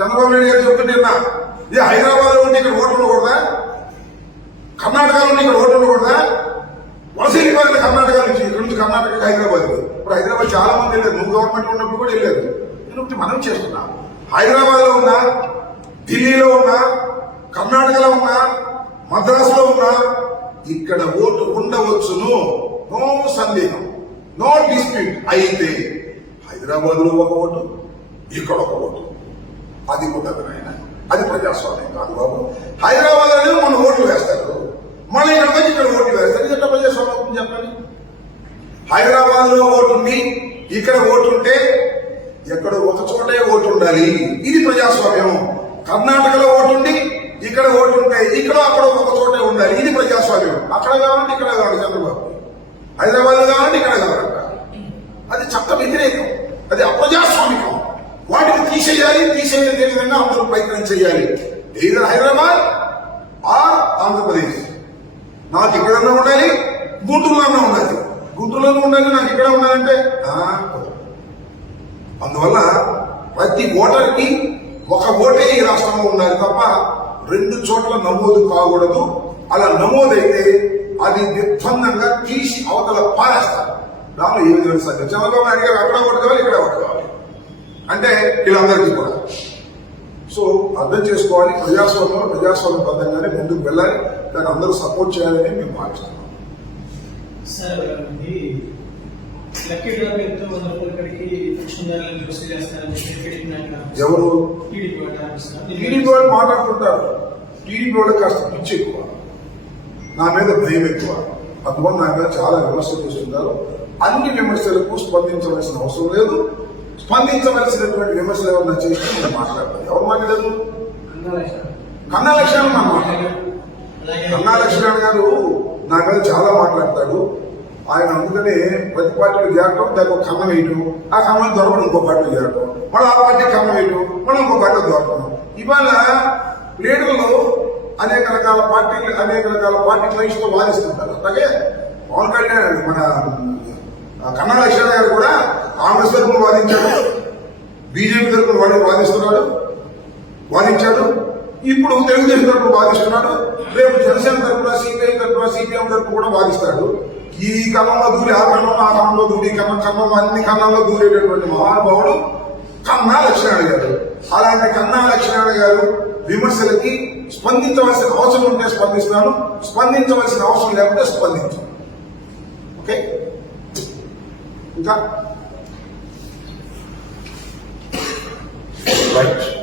చంద్రబాబు నాయుడు గారు చెప్తుంటున్నా ఇది హైదరాబాద్లో ఉండి ఇక్కడ ఓట్లు ఉండకూడదా? కర్ణాటకలో ఉండి ఇక్కడ ఓటు ఉండకూడదా? వలస వెళ్ళిపోయింది కర్ణాటక నుంచి ఇక్కడ నుంచి కర్ణాటక హైదరాబాద్ ఇప్పుడు హైదరాబాద్ చాలా మంది వెళ్ళారు. నువ్వు గవర్నమెంట్ ఉన్నప్పుడు కూడా వెళ్ళారు. నేను మనం చేస్తున్నా. హైదరాబాద్లో ఉన్నా ఢిల్లీలో ఉన్నా కర్ణాటకలో ఉన్నా మద్రాసులో ఉన్నా ఇక్కడ ఓటు ఉండవచ్చును. నో సందేహం. No dispute. అయితే హైదరాబాద్లో ఒక ఓటు ఇక్కడ ఒక ఓటు. అది ఉండదు ఆయన అది ప్రజాస్వామ్యం కాదు బాబు. హైదరాబాద్ అనేది మన ఓట్లు వేస్తారు. మళ్ళీ ఇక్కడ వచ్చి ఇక్కడ ఓట్లు వేస్తారు. ఇది ఎట్లా ప్రజాస్వామ్యం చెప్పండి? హైదరాబాద్లో ఓటు ఉంది ఇక్కడ ఓటు ఉంటే ఎక్కడ ఒక చోటే ఓటు ఉండాలి. ఇది ప్రజాస్వామ్యం. కర్ణాటకలో ఓటుండి ఇక్కడ ఓటు ఉంటే ఇక్కడ అక్కడ ఒక చోటే ఉండాలి. ఇది ప్రజాస్వామ్యం. అక్కడ కావాలంటే ఇక్కడ కావాలి చంద్రబాబు హైదరాబాద్లో కావాలంటే ఇక్కడ కావాలంట. అది చట్ట వ్యతిరేకం. అది అప్రజా తీసేయాలి తీసేయే విధంగా అందరూ ప్రయత్నం చేయాలి. either Hyderabad or Andhra Pradesh. నాకు ఎక్కడన్నా ఉండాలి గుంటూరులోనే ఉండాలి. గుంటూరులోనే ఉండాలి నాకు ఎక్కడ ఉండాలంటే? అందువల్ల ప్రతి ఓటర్కి ఒక ఓటే ఈ రాష్ట్రంలో ఉండాలి తప్ప రెండు చోట్ల నమోదు కాకూడదు. అలా నమోదైతే అది నిర్బంధంగా తీసి అవతల పారేస్తారు. దానిలో ఏమి తెలుస్తుంది చంద్రబాబు నాయుడు గారు అక్కడ ఓటు కావాలి ఇక్కడ ఓటు కావాలి. అంటే వీళ్ళందరికీ కూడా. సో అర్థం చేసుకోవాలి ప్రజాస్వామ్యం ప్రజాస్వామ్యబద్ధంగానే ముందుకు వెళ్ళాలి దాన్ని అందరూ సపోర్ట్ చేయాలని మేము భావిస్తున్నాం. సార్ ఇది లక్కీ డ్రా పేరుతో వంద కోట్లకి పెన్షన్దారులను వసూలు చేస్తారని చెప్పి పెట్టినట్టు ఎవరు? టీడీపీ వాళ్ళు మాట్లాడుతుంటారు టీడీపీ వాళ్ళకి కాస్త పిచ్చి ఎక్కువ. నా మీద భయం ఎక్కువ. అందువల్ల నా మీద చాలా విమర్శలు చేస్తుంటారు. అన్ని విమర్శలకు స్పందించవలసిన అవసరం లేదు. స్పందించవలసినటువంటి విమర్శలు ఎవరన్నా చేస్తే నేను మాట్లాడతాను. ఎవరు మాట్లాడదు కన్నా లక్ష్మణ్ మనం కన్నా లక్ష్మణ్ గారు నా మీద చాలా మాట్లాడతాడు. ఆయన అందుకనే ప్రతి పార్టీలో చేరటం దానికి ఒక ఖమ్మం వేయటం ఆ ఖమ్మం దొరకడం ఇంకో పార్టీలో చేరటం. మళ్ళీ ఆ పార్టీ ఖమ్మం వేయటం మళ్ళీ ఇంకో పార్టీలో దొరకడం ఇవాళ లీడర్లు అనేక రకాల పార్టీలు అనేక రకాల పార్టీ క్లైంట్స్తో వాదిస్తుంటారు. అలాగే పవన్ కళ్యాణ్ మన ఆ, కన్నా లక్ష్మణ్ గారు కూడా కాంగ్రెస్ తరఫున వాదించాడు. బీజేపీ తరఫున వాడి వాదిస్తున్నాడు. వాదించాడు. ఇప్పుడు తెలుగుదేశం తరపున వాదిస్తున్నాడు. రేపు జనసేన తరపున సిపిఐ తరపున సిపిఎం తరపున కూడా వాదిస్తాడు. ఈ కన్నంలో దూరి ఆ కన్నం ఆ కన్నంలో దూరి ఈ కన్నం అన్ని కన్నాల్లో దూరేటటువంటి మహానుభావుడు కన్నా లక్ష్మణ్ గారు. అలాంటి కన్నా లక్ష్మణ్ గారు విమర్శలకి స్పందించవలసిన అవసరం ఉంటే స్పందిస్తున్నాను స్పందించవలసిన అవసరం లేకుంటే స్పందించు ఓకే? ఇంకా? right?